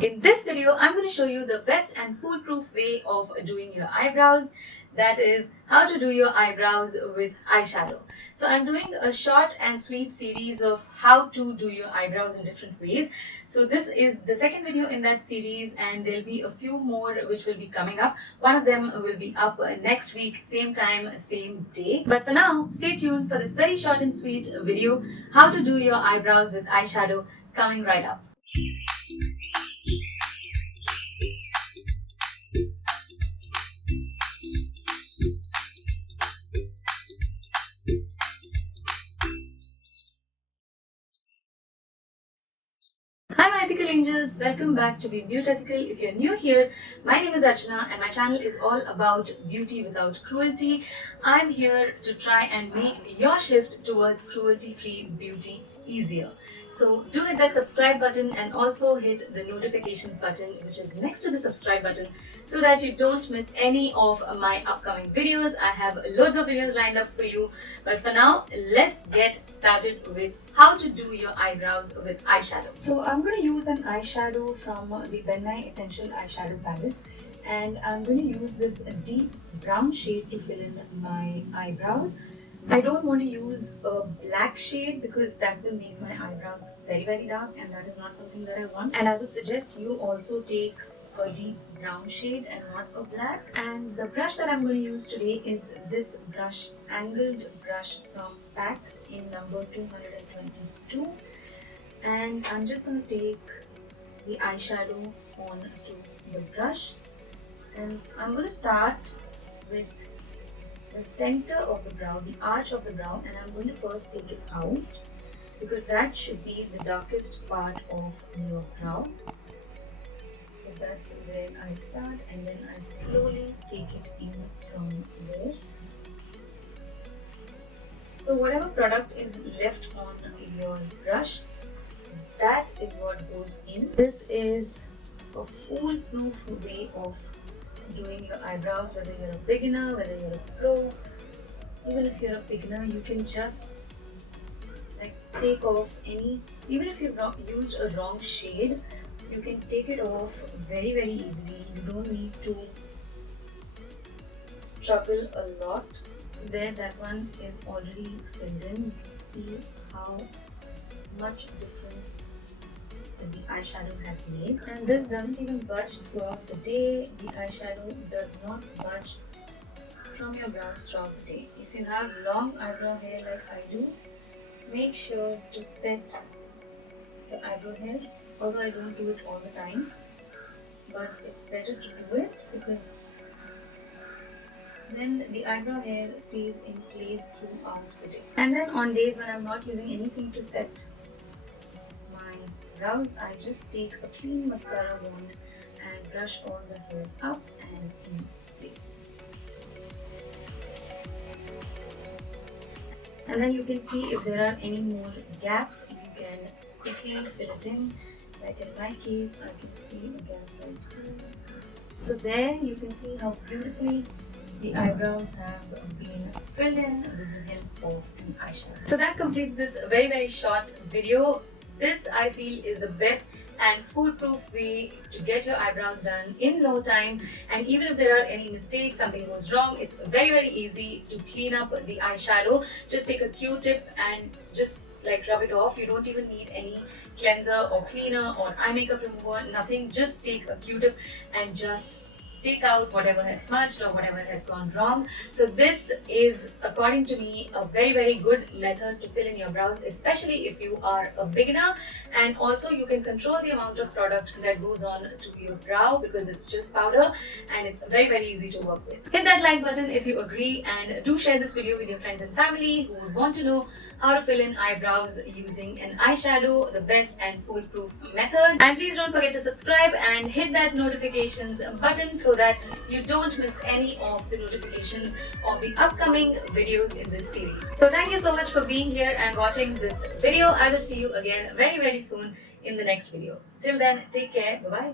In this video, I'm going to show you the best and foolproof way of doing your eyebrows. That is how to do your eyebrows with eyeshadow. So I'm doing a short and sweet series of how to do your eyebrows in different ways. So this is the second video in that series, and there'll be a few more which will be coming up. One of them will be up next week, same time, same day. But for now, stay tuned for this very short and sweet video, how to do your eyebrows with eyeshadow, coming right up. Hi my ethical angels, welcome back to Be Beautethical. If you're new here, my name is Archana and my channel is all about beauty without cruelty. I'm here to try and make your shift towards cruelty-free beauty easier. So do hit that subscribe button and also hit the notifications button which is next to the subscribe button so that you don't miss any of my upcoming videos. I have loads of videos lined up for you, but for now let's get started with how to do your eyebrows with eyeshadow. So I'm going to use an eyeshadow from the Nykaa Essential Eyeshadow Palette, and I'm going to use this deep brown shade to fill in my eyebrows. I don't want to use a black shade because that will make my eyebrows very dark, and that is not something that I want. And I would suggest you also take a deep brown shade and not a black. And the brush that I'm going to use today is this brush, angled brush from PAC in number 222. And I'm just going to take the eyeshadow onto the brush, and I'm going to start with the center of the brow, the arch of the brow, and I'm going to first take it out because that should be the darkest part of your brow. So that's where I start, and then I slowly take it in from there. So whatever product is left on your brush, that is what goes in. This is a foolproof way of doing your eyebrows, whether you're a beginner, whether you're a pro. Even if you're a beginner, you can just take off any, even if you've used a wrong shade, you can take it off very easily. You don't need to struggle a lot. So there, that one is already filled in. You can see how much difference that the eyeshadow has made, and this doesn't even budge throughout the day. The eyeshadow does not budge from your brows throughout the day. If you have long eyebrow hair like I do, make sure to set the eyebrow hair, although I don't do it all the time, but it's better to do it because then the eyebrow hair stays in place throughout the day. And then on days when I'm not using anything to set my brows, I just take a clean mascara wand and brush all the hair up and in place. And then you can see if there are any more gaps, you can quickly fill it in. Like in my case, I can see a gap right here. So there you can see how beautifully the eyebrows have been filled in with the help of an eyeshadow. So that completes this very short video. This, I feel, is the best and foolproof way to get your eyebrows done in no time. And even if there are any mistakes, something goes wrong, it's very easy to clean up the eyeshadow. Just take a Q-tip and just rub it off. You don't even need any cleanser or cleaner or eye makeup remover, nothing. Just take a Q-tip and just take out whatever has smudged or whatever has gone wrong. So this is, according to me, a very good method to fill in your brows, especially if you are a beginner. And also you can control the amount of product that goes on to your brow because it's just powder and it's very easy to work with. Hit that like button if you agree, and do share this video with your friends and family who would want to know how to fill in eyebrows using an eyeshadow, the best and foolproof method. And please don't forget to subscribe and hit that notifications button so that you don't miss any of the notifications of the upcoming videos in this series. So thank you so much for being here and watching this video. I will see you again very soon in the next video. Till then, take care. Bye bye.